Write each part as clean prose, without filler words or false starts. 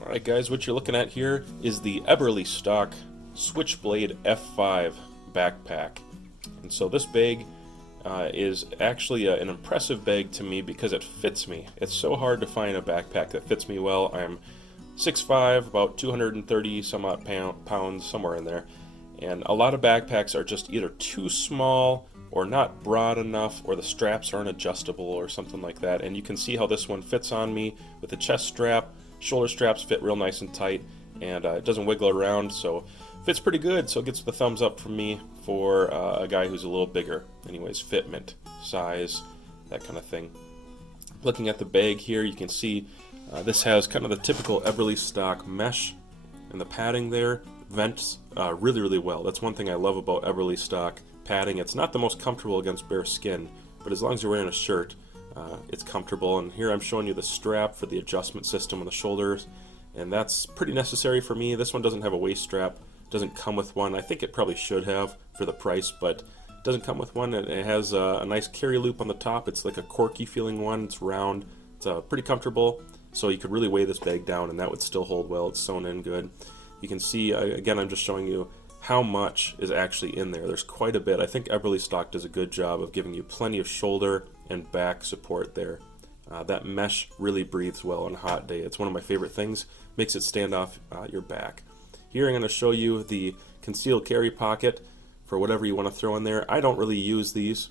Alright guys, what you're looking at here is the Eberlestock Switchblade F5 backpack. And so this bag is actually an impressive bag to me because it fits me. It's so hard to find a backpack that fits me well. I'm 6'5", about 230 some odd pounds, somewhere in there. And a lot of backpacks are just either too small or not broad enough, or the straps aren't adjustable or something like that. And you can see how this one fits on me with the chest strap. Shoulder straps fit real nice and tight, and it doesn't wiggle around, so fits pretty good. So it gets the thumbs up from me for a guy who's a little bigger. Anyways, fitment, size, that kind of thing. Looking at the bag here, you can see this has kind of the typical Eberlestock mesh, and the padding there vents really well. That's one thing I love about Eberlestock padding. It's not the most comfortable against bare skin, but as long as you're wearing a shirt, it's comfortable. And here I'm showing you the strap for the adjustment system on the shoulders, and that's pretty necessary for me. This one doesn't have a waist strap, doesn't come with one. I think it probably should have for the price, but it doesn't come with one. It has a nice carry loop on the top. It's like a corky feeling one. It's round. It's pretty comfortable, so you could really weigh this bag down and that would still hold well. It's sewn in good. You can see, again, I'm just showing you how much is actually in there. There's quite a bit. I think Eberlestock does a good job of giving you plenty of shoulder and back support there. That mesh really breathes well on a hot day. It's one of my favorite things. Makes it stand off your back. Here I'm going to show you the concealed carry pocket for whatever you want to throw in there. I don't really use these,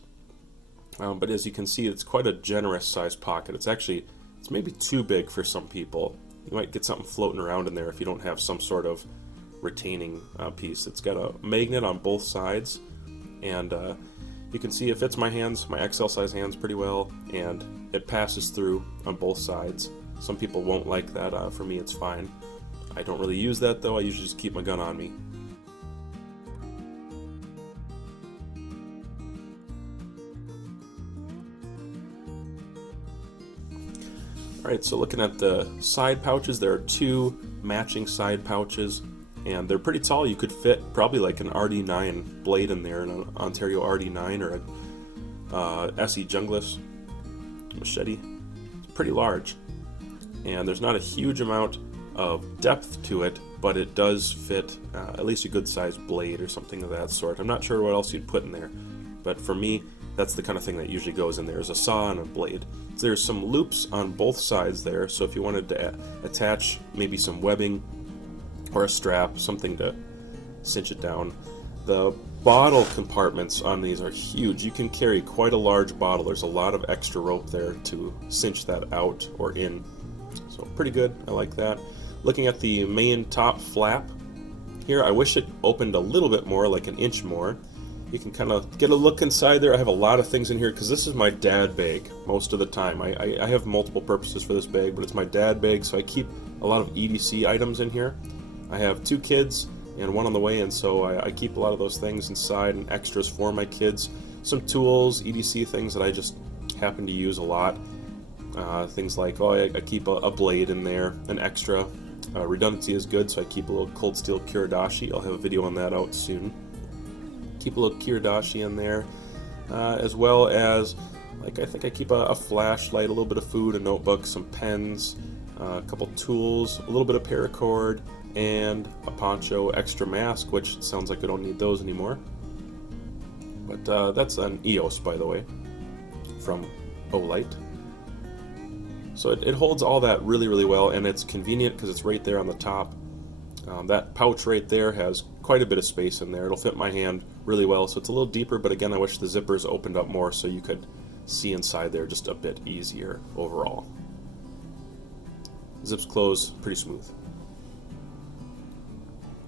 but as you can see, it's quite a generous sized pocket. It's maybe too big for some people. You might get something floating around in there if you don't have some sort of retaining piece. It's got a magnet on both sides, and you can see it fits my hands, my XL size hands, pretty well, and it passes through on both sides. Some people won't like that. For me, it's fine. I don't really use that though. I usually just keep my gun on me. Alright, so looking at the side pouches, there are two matching side pouches, and they're pretty tall. You could fit probably like an RD9 blade in there, an Ontario RD9 or a SE Junglist machete. It's pretty large, and there's not a huge amount of depth to it, but it does fit at least a good sized blade or something of that sort. I'm not sure what else you'd put in there, but for me, that's the kind of thing that usually goes in there, is a saw and a blade. So there's some loops on both sides there, so if you wanted to attach maybe some webbing or a strap, something to cinch it down. The bottle compartments on these are huge. You can carry quite a large bottle. There's a lot of extra rope there to cinch that out or in. So pretty good, I like that. Looking at the main top flap here, I wish it opened a little bit more, like an inch more. You can kind of get a look inside there. I have a lot of things in here because this is my dad bag most of the time. I have multiple purposes for this bag, but it's my dad bag, so I keep a lot of EDC items in here. I have two kids and one on the way, and so I keep a lot of those things inside and extras for my kids. Some tools, EDC things that I just happen to use a lot. Things like, I keep a blade in there, an extra. Redundancy is good, so I keep a little cold steel Kiridashi. I'll have a video on that out soon. Keep a little Kiridashi in there, as well as, I think I keep a flashlight, a little bit of food, a notebook, some pens, a couple tools, a little bit of paracord, and a poncho, extra mask, which sounds like I don't need those anymore. But that's an EOS, by the way, from Olight. So it holds all that really well, and it's convenient because it's right there on the top. That pouch right there has quite a bit of space in there. It'll fit my hand really well, so it's a little deeper, but again, I wish the zippers opened up more so you could see inside there just a bit easier overall. Zips close pretty smooth.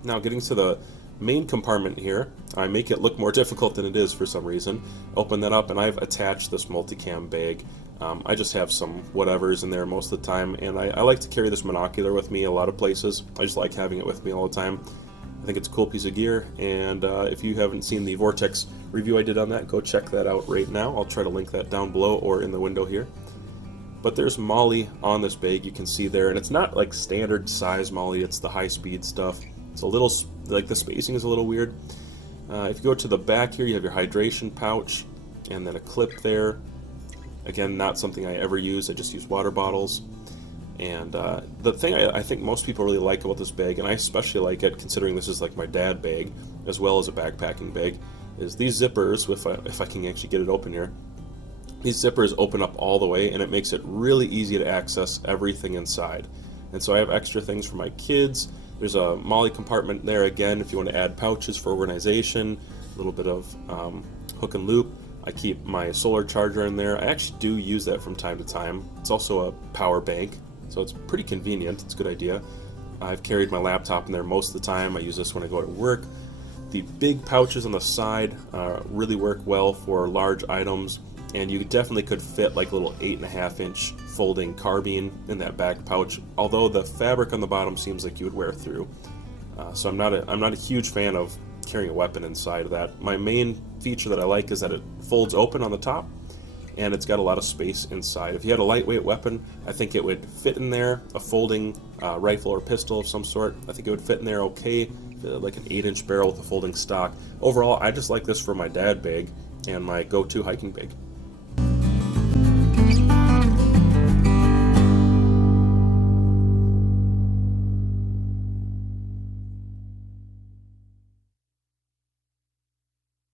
Now getting to the main compartment here, I make it look more difficult than it is for some reason. Open that up, and I've attached this multicam bag. I just have some whatevers in there most of the time, and I like to carry this monocular with me a lot of places. I just like having it with me all the time. I think it's a cool piece of gear, and if you haven't seen the Vortex review I did on that, go check that out right now. I'll try to link that down below or in the window here. But there's MOLLE on this bag, you can see there, and it's not like standard size MOLLE, it's the high speed stuff. It's a little, like the spacing is a little weird. If you go to the back here, you have your hydration pouch, and then a clip there. Again, not something I ever use, I just use water bottles. And the thing I think most people really like about this bag, and I especially like it considering this is like my dad bag as well as a backpacking bag, is these zippers, if I can actually get it open here, these zippers open up all the way and it makes it really easy to access everything inside. And so I have extra things for my kids. There's a molly compartment there again if you want to add pouches for organization, a little bit of hook and loop. I keep my solar charger in there. I actually do use that from time to time. It's also a power bank, so it's pretty convenient. It's a good idea. I've carried my laptop in there most of the time. I use this when I go to work. The big pouches on the side really work well for large items, and you definitely could fit like a little 8.5-inch folding carbine in that back pouch, although the fabric on the bottom seems like you would wear through. So I'm not a huge fan of carrying a weapon inside of that. My main feature that I like is that it folds open on the top and it's got a lot of space inside. If you had a lightweight weapon, I think it would fit in there. A folding rifle or pistol of some sort, I think it would fit in there okay, like an 8-inch barrel with a folding stock. Overall, I just like this for my dad bag and my go-to hiking bag.